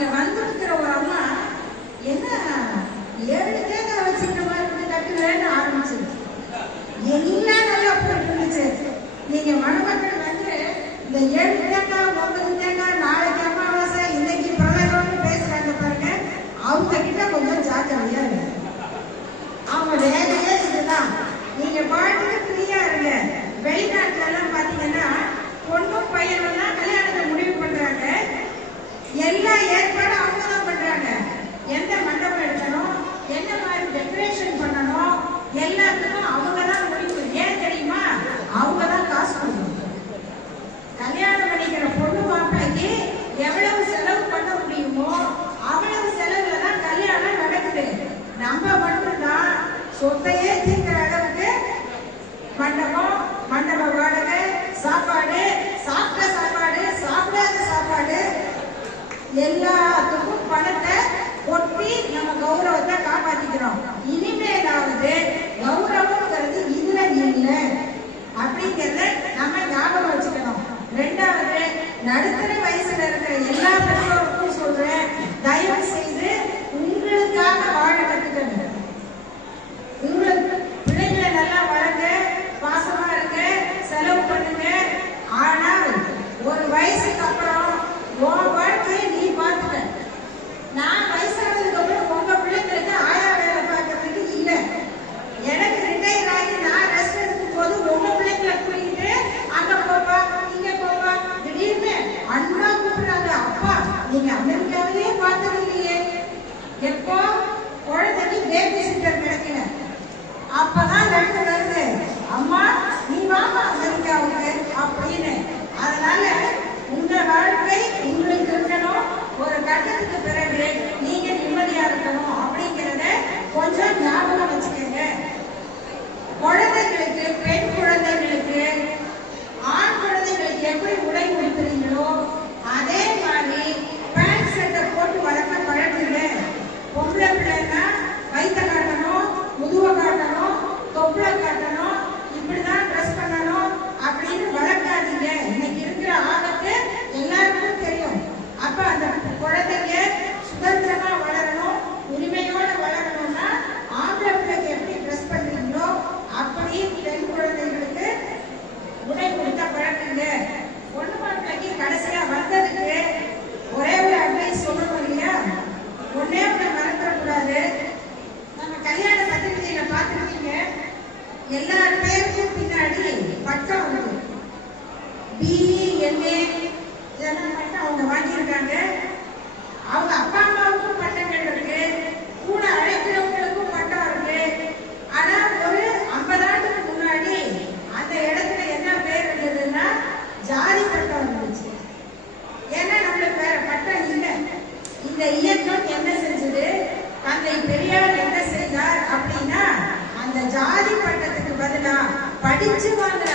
அங்க வந்திருக்கிற ஒரு என்ன ஏழு தேங்காய் வச்சுக்கிற மாதிரி கட்டுகிறேன்னு ஆரம்பிச்சது. எல்லா ஏற்பாடும் அவங்க தான் பண்றாங்க? எந்த மண்டபம் எடுக்கணும்? என்ன மாதிரி டெக்கரேஷன் பண்ணணும்? எல்லாத்துக்கும் அவங்க தான் எல்லா பேபி சிட்டர் கிடைக்கல அப்பதான் நடந்து வருது. அம்மா நீ வாமா அமெரிக்காவுக்கு அப்படின்னு. அதனால உங்க வாழ்க்கை உங்களுக்கு அடிச்சு வாங்க